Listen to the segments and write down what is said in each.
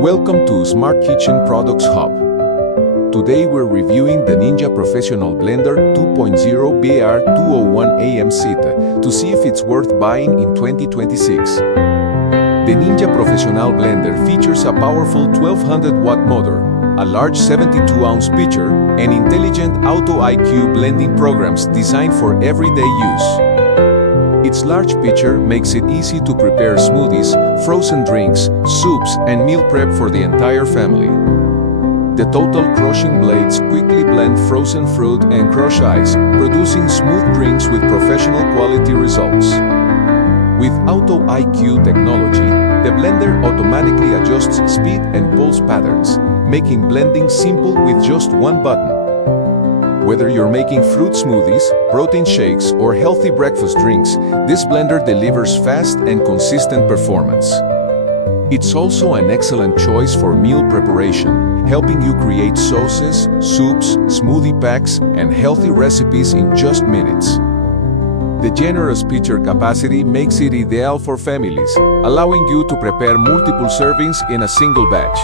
Welcome to Smart Kitchen Products Hub. Today we're reviewing the Ninja Professional Blender 2.0 BR201AMZ to see if it's worth buying in 2026. The Ninja Professional Blender features a powerful 1200-watt motor, a large 72-ounce pitcher, and intelligent Auto IQ blending programs designed for everyday use. Its large pitcher makes it easy to prepare smoothies, frozen drinks, soups, and meal prep for the entire family. The total crushing blades quickly blend frozen fruit and crush ice, producing smooth drinks with professional quality results. With Auto IQ technology, the blender automatically adjusts speed and pulse patterns, making blending simple with just one button. Whether you're making fruit smoothies, protein shakes, or healthy breakfast drinks, this blender delivers fast and consistent performance. It's also an excellent choice for meal preparation, helping you create sauces, soups, smoothie packs, and healthy recipes in just minutes. The generous pitcher capacity makes it ideal for families, allowing you to prepare multiple servings in a single batch.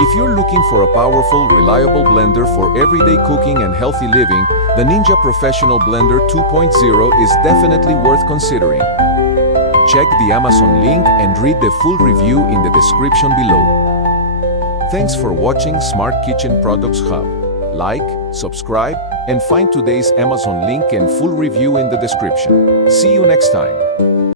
If you're looking for a powerful, reliable blender for everyday cooking and healthy living, the Ninja Professional Blender 2.0 is definitely worth considering. Check the Amazon link and read the full review in the description below. Thanks for watching Smart Kitchen Products Hub. Like, subscribe, and find today's Amazon link and full review in the description. See you next time.